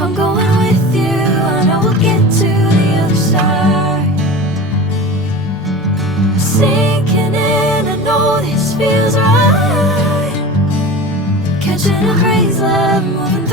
If I'm going with you, I know we'll get to the other side. Sinking in, I know this feels right. Catching a crazy love, moving